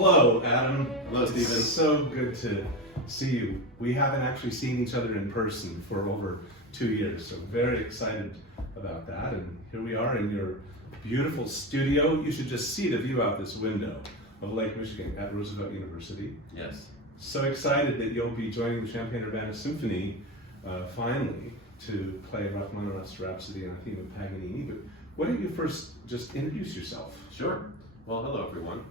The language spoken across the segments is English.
Hello, Adam. Hello, Stephen. It's so good to see you. We haven't actually seen each other in person for over 2 years, so very excited about that. And here we are in your beautiful studio. You should just see the view out this window of Lake Michigan at Roosevelt University. Yes. So excited that you'll be joining the Champaign-Urbana Symphony finally to play Rachmaninoff's Rhapsody on a theme of Paganini. But why don't you first just introduce yourself? Sure. Well, hello everyone.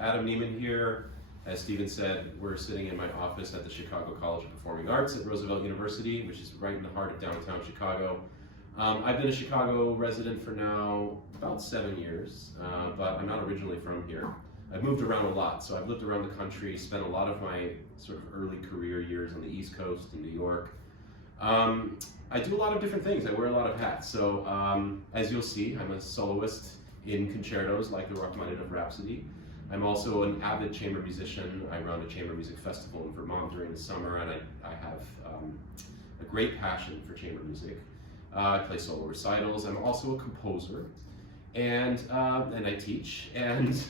Adam Neiman here. As Stephen said, we're sitting in my office at the Chicago College of Performing Arts at Roosevelt University, which is right in the heart of downtown Chicago. I've been a Chicago resident for now about 7 years, but I'm not originally from here. I've moved around a lot, so I've lived around the country, spent a lot of my sort of early career years on the East Coast in New York. I do a lot of different things. I wear a lot of hats. So as you'll see, I'm a soloist in concertos like the Rachmaninoff Rhapsody. I'm also an avid chamber musician. I run a chamber music festival in Vermont during the summer, and I have a great passion for chamber music. I play solo recitals. I'm also a composer, and I teach and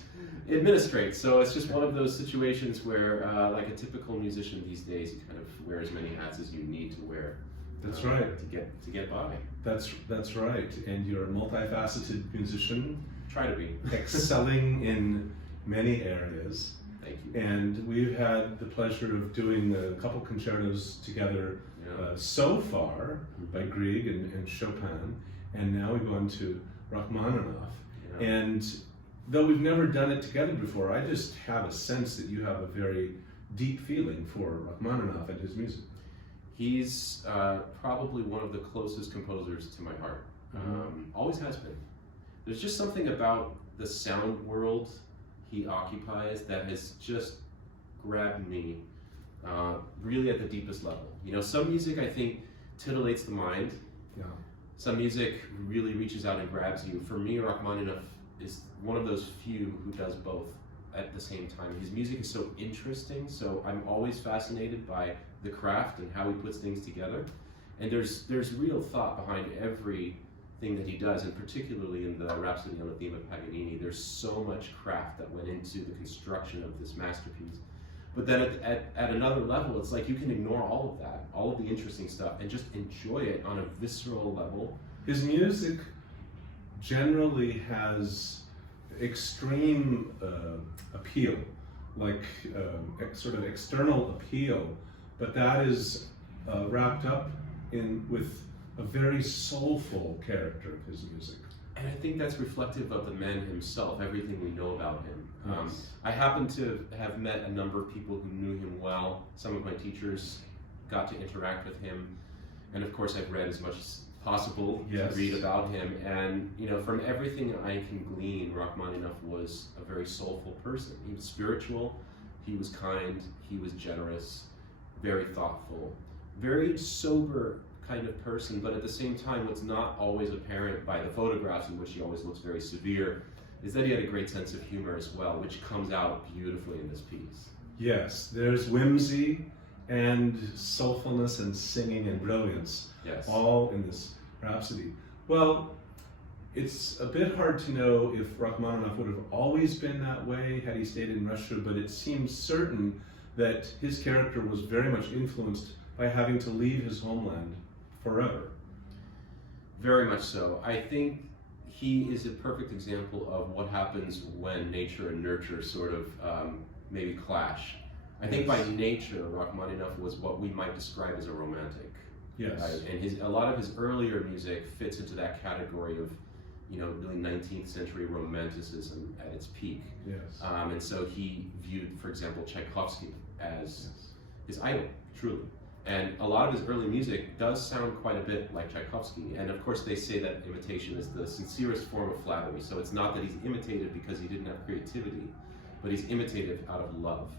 administrate. So it's just one of those situations where, like a typical musician these days, you kind of wear as many hats as you need to wear. That's right. To get by. That's right. And you're a multifaceted musician. Try to be. Excelling in many areas. Thank you. And we've had the pleasure of doing a couple concertos together so far by Grieg and Chopin, and now we've gone to Rachmaninoff. Yeah. And though we've never done it together before, I just have a sense that you have a very deep feeling for Rachmaninoff and his music. He's probably one of the closest composers to my heart. Always has been. There's just something about the sound world he occupies that has just grabbed me really at the deepest level. You know, some music I think titillates the mind. Yeah. Some music really reaches out and grabs you. For me, Rachmaninoff is one of those few who does both at the same time. His music is so interesting, so I'm always fascinated by the craft and how he puts things together. And there's real thought behind everything that he does, and particularly in the Rhapsody on the theme of Paganini, there's so much craft that went into the construction of this masterpiece. But then at another level, it's like you can ignore all of that, all of the interesting stuff, and just enjoy it on a visceral level. His music generally has extreme appeal, like sort of external appeal, but that is wrapped up with a very soulful character of his music. And I think that's reflective of the man himself, everything we know about him. Yes. I happen to have met a number of people who knew him well. Some of my teachers got to interact with him, and of course I've read as much as possible to read about him. And you know, from everything I can glean, Rachmaninoff was a very soulful person. He was spiritual, he was kind, he was generous, very thoughtful, very sober kind of person, but at the same time what's not always apparent by the photographs, in which he always looks very severe, is that he had a great sense of humor as well, which comes out beautifully in this piece. Yes, there's whimsy and soulfulness and singing and brilliance, all in this Rhapsody. Well, it's a bit hard to know if Rachmaninoff would have always been that way had he stayed in Russia, but it seems certain that his character was very much influenced by having to leave his homeland forever. Very much so. I think he is a perfect example of what happens when nature and nurture sort of maybe clash. I think by nature, Rachmaninoff was what we might describe as a romantic. Yes. And a lot of his earlier music fits into that category of, you know, really 19th century romanticism at its peak. Yes. And so he viewed, for example, Tchaikovsky as his idol, truly. And a lot of his early music does sound quite a bit like Tchaikovsky. And of course they say that imitation is the sincerest form of flattery. So it's not that he's imitated because he didn't have creativity, but he's imitated out of love.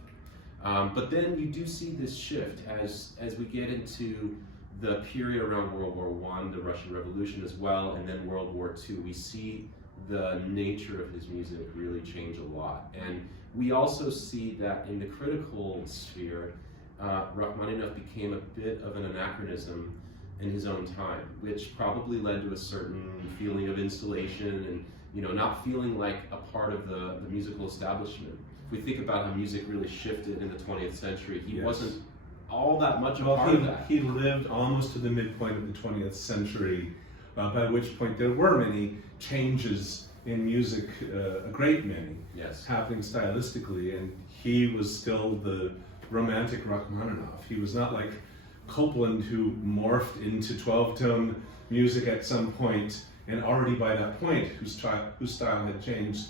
But then you do see this shift as we get into the period around World War I, the Russian Revolution as well, and then World War II. We see the nature of his music really change a lot. And we also see that in the critical sphere, Rachmaninoff became a bit of an anachronism in his own time, which probably led to a certain feeling of insulation and, you know, not feeling like a part of the musical establishment. if we think about how music really shifted in the 20th century, he Yes. wasn't all that much a Well, part of that. he lived almost to the midpoint of the 20th century, by which point there were many changes in music, a great many, Yes. happening stylistically, and he was still the romantic Rachmaninoff. He was not like Copland, who morphed into 12-tone music at some point, and already by that point, whose style had changed,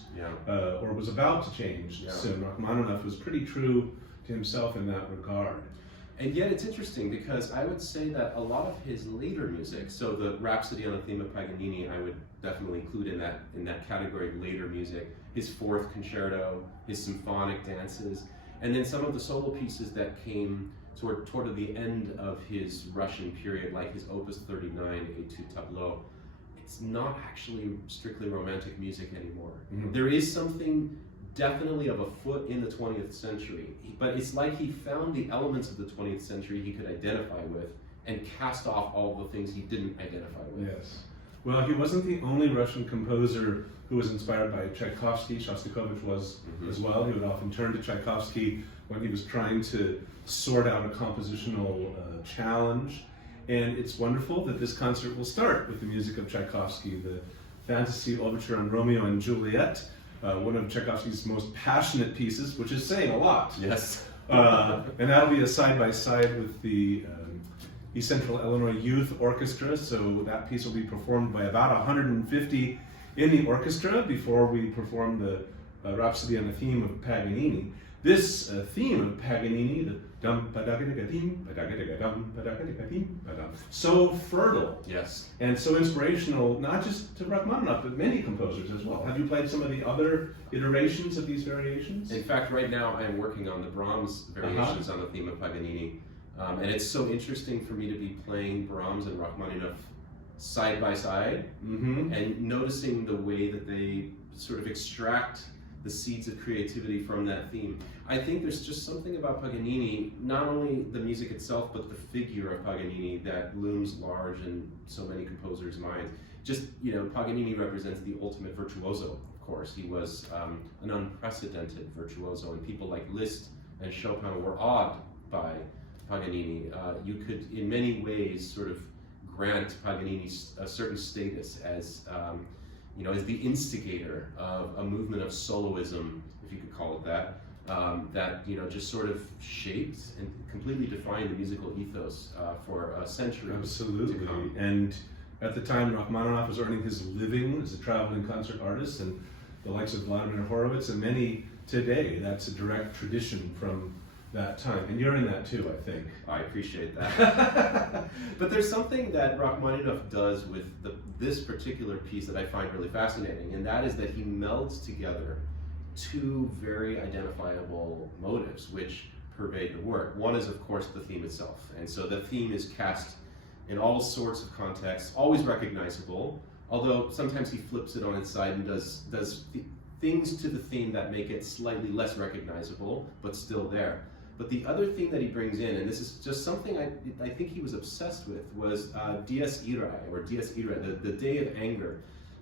or was about to change soon. Rachmaninoff was pretty true to himself in that regard. And yet it's interesting because I would say that a lot of his later music, so the Rhapsody on the Theme of Paganini, I would definitely include in that category, later music, his fourth concerto, his symphonic dances, and then some of the solo pieces that came toward the end of his Russian period, like his Opus 39, Etude Tableau. It's not actually strictly romantic music anymore. Mm-hmm. There is something definitely of a foot in the 20th century, but it's like he found the elements of the 20th century he could identify with and cast off all the things he didn't identify with. Yes. Well, he wasn't the only Russian composer who was inspired by Tchaikovsky. Shostakovich was as well. He would often turn to Tchaikovsky when he was trying to sort out a compositional challenge. And it's wonderful that this concert will start with the music of Tchaikovsky, the fantasy overture on Romeo and Juliet, one of Tchaikovsky's most passionate pieces, which is saying a lot. Yes. And that'll be a side-by-side with the East Central Illinois Youth Orchestra, so that piece will be performed by about 150 in the orchestra before we perform the Rhapsody on the Theme of Paganini. This theme of Paganini, the dum padagadadim, padagadagadum, padagadadim, padam, so fertile, Yes. and so inspirational, not just to Rachmaninoff, but many composers as well. Have you played some of the other iterations of these variations? In fact, right now I am working on the Brahms variations on the theme of Paganini. And it's so interesting for me to be playing Brahms and Rachmaninoff side by side, and noticing the way that they sort of extract the seeds of creativity from that theme. I think there's just something about Paganini, not only the music itself, but the figure of Paganini that looms large in so many composers' minds. Just, Paganini represents the ultimate virtuoso, of course. He was an unprecedented virtuoso, and people like Liszt and Chopin were awed by Paganini. You could, in many ways, sort of grant Paganini a certain status as as the instigator of a movement of soloism, if you could call it that, that just sort of shaped and completely defined the musical ethos for a century. Absolutely. To come. And at the time, Rachmaninoff was earning his living as a traveling concert artist, and the likes of Vladimir Horowitz and many today, that's a direct tradition from that time. And you're in that too, I think. I appreciate that. But there's something that Rachmaninoff does with this particular piece that I find really fascinating, and that is that he melds together two very identifiable motives which pervade the work. One is, of course, the theme itself. And so the theme is cast in all sorts of contexts, always recognizable, although sometimes he flips it on its side and does things to the theme that make it slightly less recognizable, but still there. But the other thing that he brings in, and this is just something I think he was obsessed with, was Dies Irae, or Dies Irae, the Day of Anger.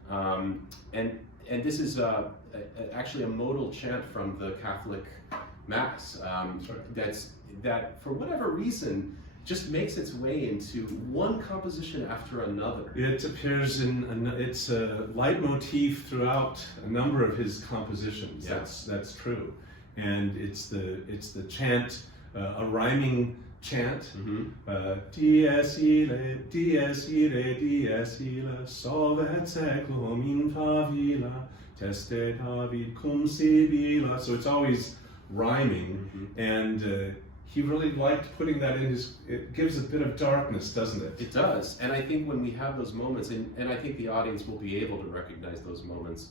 And this is actually a modal chant from the Catholic Mass that, for whatever reason, just makes its way into one composition after another. It appears it's a leitmotif throughout a number of his compositions. Yeah. That's true. And it's the chant, a rhyming chant. Dies irae, dies irae, dies irae, solvet seclum in favilla, teste David cum sibilla. So it's always rhyming, and he really liked putting that in it gives a bit of darkness, doesn't it? It does, and I think when we have those moments, and I think the audience will be able to recognize those moments,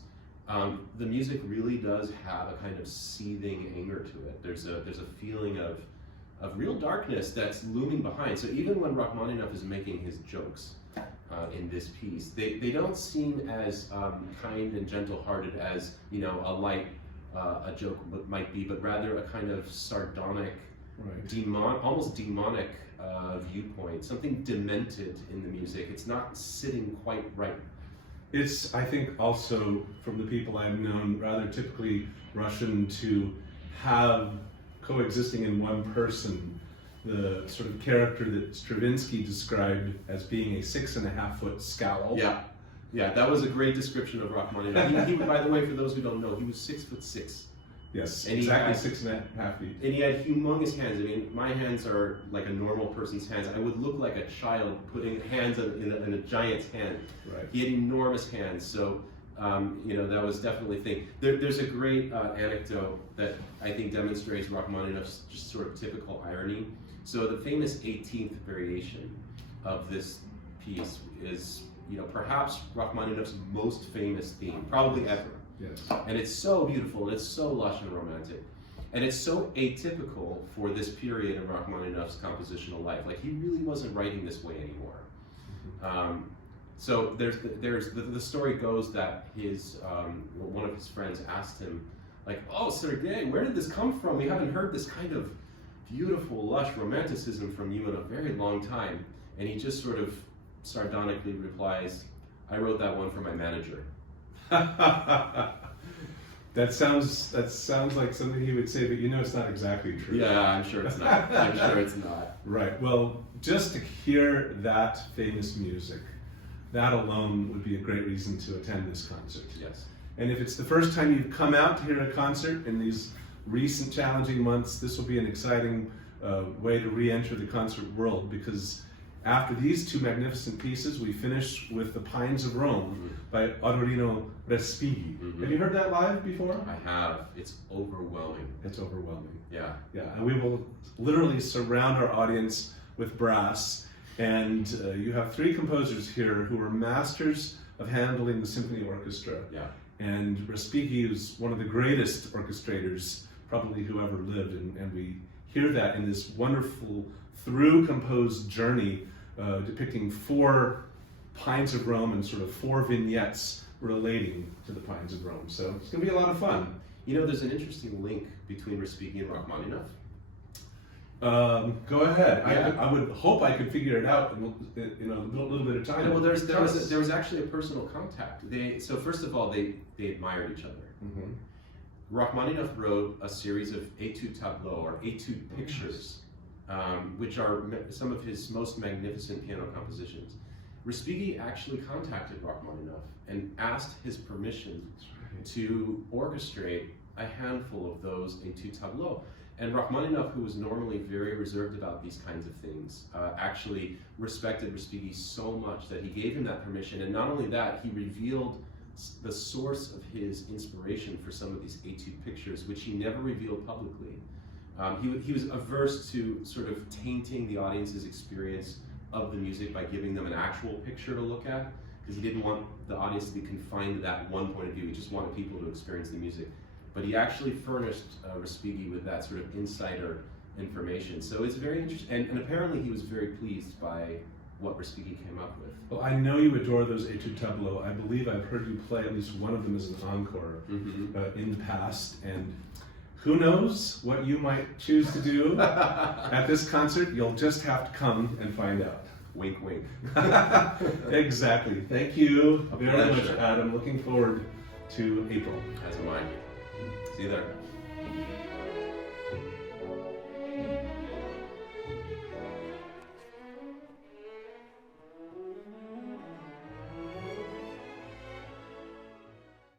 the music really does have a kind of seething anger to it. There's a feeling of real darkness that's looming behind. So even when Rachmaninoff is making his jokes in this piece, they don't seem as kind and gentle-hearted as a light a joke might be, but rather a kind of sardonic, almost demonic viewpoint, something demented in the music. It's not sitting quite right. It's, I think, also from the people I've known, rather typically Russian to have coexisting in one person the sort of character that Stravinsky described as being a 6.5-foot scowl. Yeah, yeah, that was a great description of Rachmaninoff. He, by the way, for those who don't know, he was 6'6". Yes, and exactly 6.5 feet. And he had humongous hands. I mean, my hands are like a normal person's hands. I would look like a child putting hands in a giant's hand. Right. He had enormous hands, so you know, that was definitely a thing. There's a great anecdote that I think demonstrates Rachmaninoff's just sort of typical irony. So the famous 18th variation of this piece is, you know, perhaps Rachmaninoff's most famous theme, probably ever. Yes. And it's so beautiful, and it's so lush and romantic. And it's so atypical for this period in Rachmaninoff's compositional life. Like, he really wasn't writing this way anymore. So the story goes that his one of his friends asked him, like, "Oh, Sergei, where did this come from? We haven't heard this kind of beautiful, lush romanticism from you in a very long time." And he just sort of sardonically replies, "I wrote that one for my manager." That sounds like something he would say, but you know it's not exactly true. Yeah, I'm sure it's not. I'm sure it's not. Right. Well, just to hear that famous music, that alone would be a great reason to attend this concert. Yes. And if it's the first time you've come out to hear a concert in these recent challenging months, this will be an exciting way to re-enter the concert world, because after these two magnificent pieces, we finish with The Pines of Rome by Odorino Respighi. Have you heard that live before? I have. It's overwhelming. It's overwhelming. Yeah. Yeah, and we will literally surround our audience with brass. And you have three composers here who are masters of handling the symphony orchestra. Yeah. And Respighi is one of the greatest orchestrators probably who ever lived, and we hear that in this wonderful through-composed journey depicting 4 Pines of Rome and sort of 4 vignettes relating to the Pines of Rome. So it's going to be a lot of fun. You know, there's an interesting link between Respighi and Rachmaninoff. Go ahead. Yeah. I would hope I could figure it out in a little bit of time. Yeah, well, there was actually a personal contact. So first of all, they admired each other. Mm-hmm. Rachmaninoff wrote a series of études tableaux, or étude pictures, which are some of his most magnificent piano compositions. Respighi actually contacted Rachmaninoff and asked his permission to orchestrate a handful of those études tableaux. And Rachmaninoff, who was normally very reserved about these kinds of things, actually respected Respighi so much that he gave him that permission. And not only that, he revealed the source of his inspiration for some of these étude pictures, which he never revealed publicly. He was averse to sort of tainting the audience's experience of the music by giving them an actual picture to look at, because he didn't want the audience to be confined to that one point of view. He just wanted people to experience the music. But he actually furnished Respighi with that sort of insider information. So it's very interesting, and apparently he was very pleased by what Respighi came up with. Well, I know you adore those études tableaux. I believe I've heard you play at least one of them as an encore in the past, and who knows what you might choose to do at this concert. You'll just have to come and find out. Wink, wink. Exactly. Thank you very much, pleasure. Adam. Looking forward to April. As am I. See you there.